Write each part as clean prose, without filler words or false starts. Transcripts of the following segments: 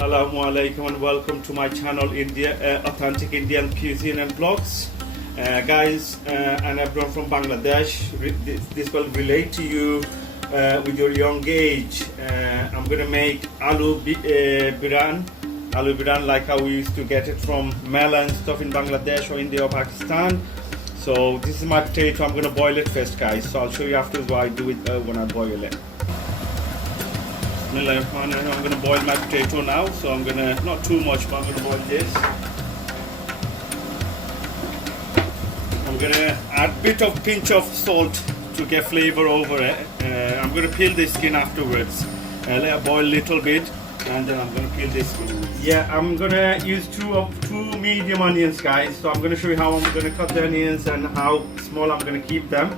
Assalamu alaikum and welcome to my channel Authentic Indian Cuisine and Vlogs. Guys, and everyone from Bangladesh, this will relate to you with your young age. I'm gonna make Aloo Biran like how we used to get it from Mela and stuff in Bangladesh or India or Pakistan. So this is my potato. I'm gonna boil it first, guys. So I'll show you afterwards what I do it when I boil it. I'm going to boil my potato now, so I'm going to, not too much, but I'm going to boil this. I'm going to add a bit of pinch of salt to get flavor over it. I'm going to peel the skin afterwards. Let it boil a little bit, and then I'm going to peel this skin. Yeah, I'm going to use two medium onions, guys. So I'm going to show you how I'm going to cut the onions and how small I'm going to keep them.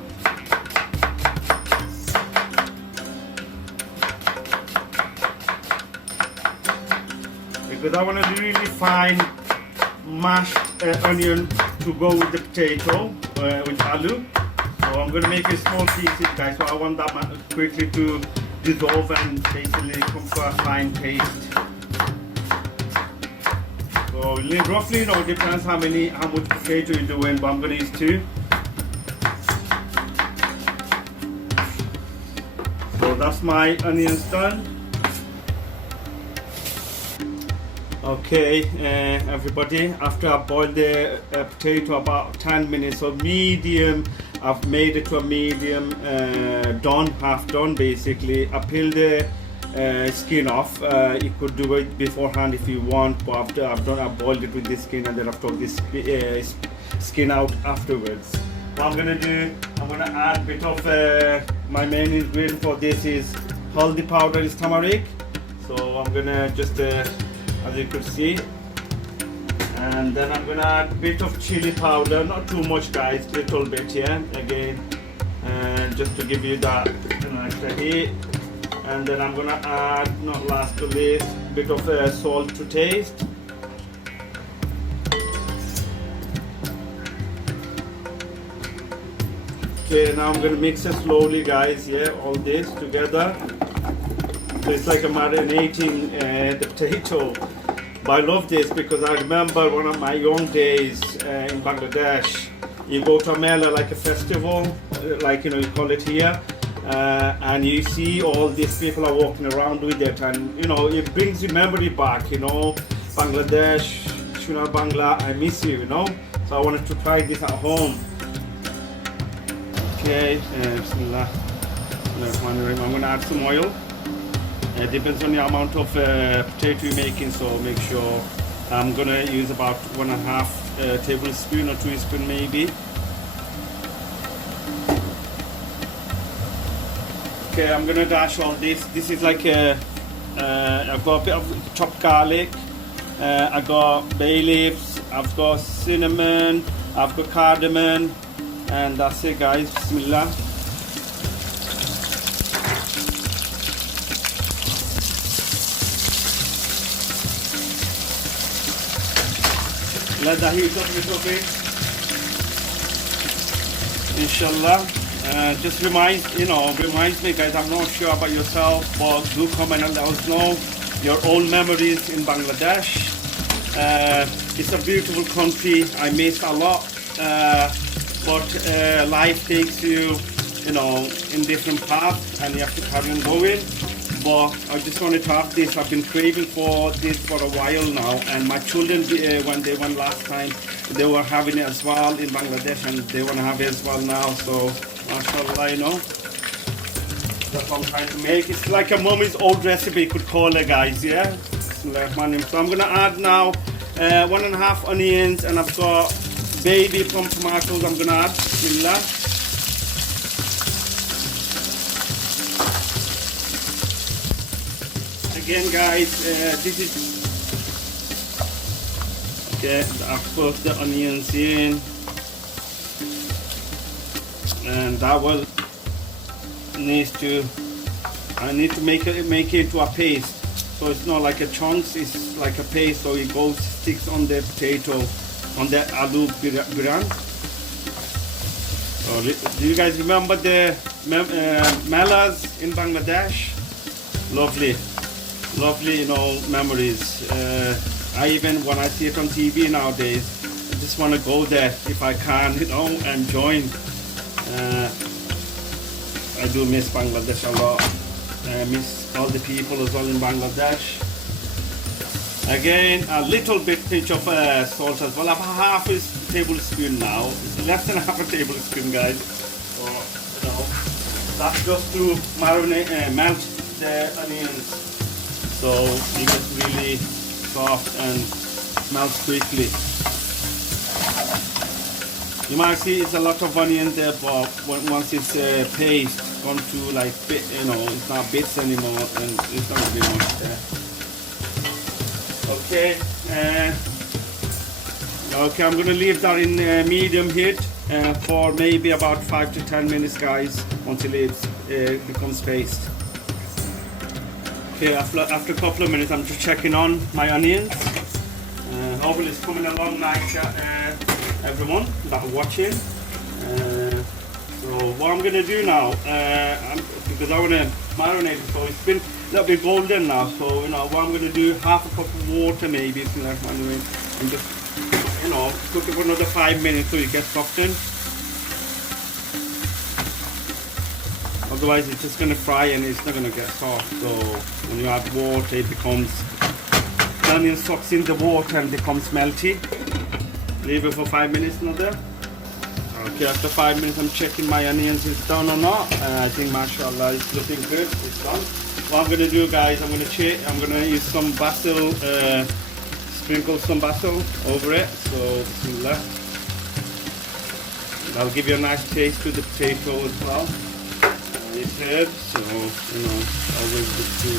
Because I want a really fine mashed onion to go with the potato, with aloo. So I'm going to make a small pieces, guys. So I want that quickly to dissolve and basically come to a fine paste. So roughly, it depends how much potato you're doing, but I'm going to use two. So that's my onions done. Okay, everybody, after I boiled the potato about 10 minutes, so medium, I've made it to a medium done, half done basically. I peeled the skin off. You could do it beforehand if you want, but after I boiled it with the skin, and then I've took this skin out afterwards. What I'm gonna do, I'm gonna add a bit of my main ingredient for this is haldi powder, is turmeric. So I'm gonna just as you could see, and then I'm gonna add a bit of chili powder, not too much, guys, little bit, yeah, again, and just to give you that extra heat. And then I'm gonna add, not last to least, a bit of salt to taste. Okay, now I'm gonna mix it slowly, guys, yeah, all this together. So it's like a marinating the potato. But I love this because I remember one of my young days in Bangladesh. You go to a Mela, like a festival, like you call it here, and you see all these people are walking around with it, and it brings you memory back. Bangladesh, Shuna Bangla, I miss you. So I wanted to try this at home. Okay, Bismillah. I'm gonna add some oil. It depends on the amount of potato you're making, so make sure. I'm gonna use about 1.5 tablespoon or 2 spoon maybe. Okay, I'm gonna dash all this. This is like I've got a bit of chopped garlic. I got bay leaves. I've got cinnamon. I've got cardamom, and that's it, guys. Bismillah. Let that heat up a little bit, inshallah. Just reminds me, guys, I'm not sure about yourself, but do comment and let us know your old memories in Bangladesh. It's a beautiful country. I miss a lot, but life takes you, in different paths, and you have to carry on going. But I just wanted to have this. I've been craving for this for a while now, and my children, when they went last time, they were having it as well in Bangladesh, and they want to have it as well now. So, mashallah, that's what I'm trying to make. It's like a mommy's old recipe, you could call it, guys, yeah? So I'm gonna add now 1.5 onions, and I've got baby plum tomatoes I'm gonna add. Bismillah. Again, guys, this is okay. I've put the onions in, and that will I need to make it into a paste. So it's not like a chunks, it's like a paste. So it sticks on the potato, on the Aloo Biran. So do you guys remember the Melas in Bangladesh? Lovely. lovely, you know, memories. I even when I see it on TV nowadays, I just want to go there if I can, you know, and join. I do miss Bangladesh a lot. I miss all the people as well in Bangladesh. Again, a little bit pinch of salt as well. About half a tablespoon now. It's less than half a tablespoon, guys. So, you know, that's just to marinate, melt the onions, so it gets really soft and melts quickly. You might see it's a lot of onion there, but once it's paste, gone to like you know, it's not bits anymore, and it's not gonna be much there. Okay, okay, I'm gonna leave that in medium heat for maybe about 5 to 10 minutes, guys, until it becomes paste. Okay, after a couple of minutes, I'm just checking on my onions. Hopefully it's coming along nice, everyone that are watching. So what I'm going to do now, because I want to marinate it, so it's been a little bit golden now, so you know what I'm going to do, half a cup of water maybe, and just, you know, cook it for another 5 minutes so it gets softened. Otherwise it's just going to fry and it's not going to get soft. So when you add water, it becomes, the onion soaks in the water and becomes melty. Leave it for 5 minutes another. Okay, after 5 minutes I'm checking my onions is done or not. I think mashallah it's looking good, it's done. What I'm going to do, guys, I'm going to use some basil, sprinkle some basil over it. So bismillah. That'll give you a nice taste to the potato as well. It's herbs, so you know, always good to.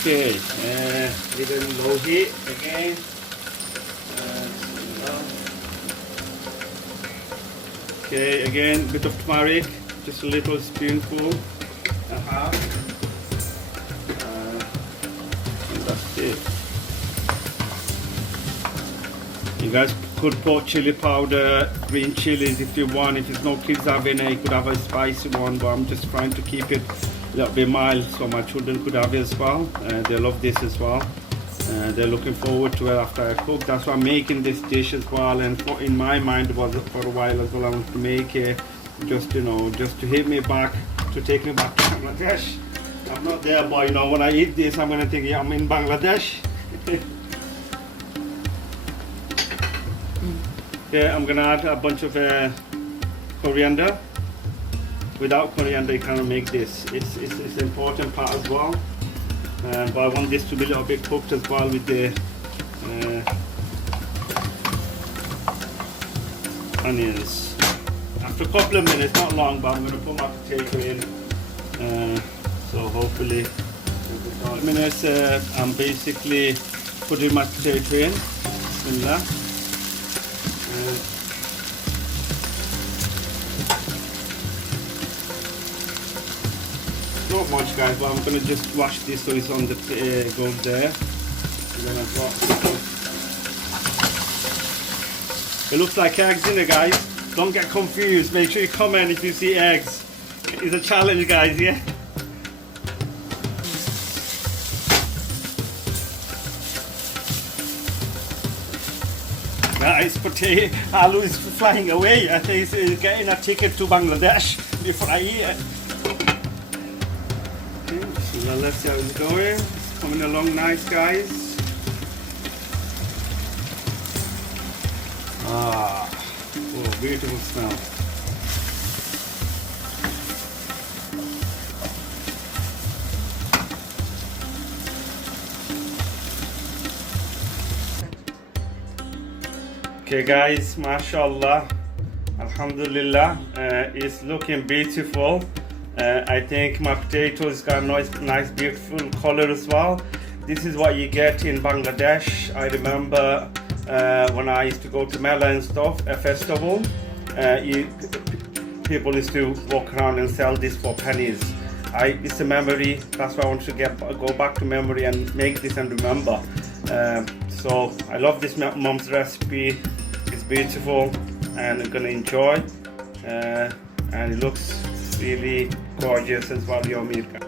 Okay, even low heat again. Okay, again, bit of turmeric, just a little spoonful, a half, and that's it. You guys could put chili powder, green chilies if you want. If there's no kids having it, you could have a spicy one, but I'm just trying to keep it a little bit mild so my children could have it as well. They love this as well. They're looking forward to it after I cook. That's why I'm making this dish as well, and in my mind was for a while as well, I want to make it just, you know, just to hit me back, to take me back to Bangladesh. I'm not there, but you know, when I eat this I'm going to think, yeah, I'm in Bangladesh. Okay, I'm going to add a bunch of coriander. Without coriander you cannot make this. It's an important part as well. But I want this to be a little bit cooked as well with the onions. After a couple of minutes, not long, but I'm going to put my potato in. So hopefully, in minutes, I'm basically putting my potato in. Bismillah. Not much, guys, but I'm gonna just wash this so it's on the goes there. And then I've got, it looks like eggs in it, guys. Don't get confused. Make sure you comment if you see eggs. It's a challenge, guys. Yeah. Guys, potato aloo is flying away. I think he's getting a ticket to Bangladesh before I eat it. Okay, so let's see how it's going. It's coming along nice, guys. Ah, oh, beautiful smell. Okay guys, mashallah, alhamdulillah, it's looking beautiful. I think my potatoes got nice beautiful color as well. This is what you get in Bangladesh. I remember when I used to go to Mela and stuff, a festival, people used to walk around and sell this for pennies. It's a memory. That's why I want to go back to memory and make this and remember. So I love this mom's recipe. It's beautiful, and I'm gonna enjoy. And it looks really gorgeous as well, your Mirka.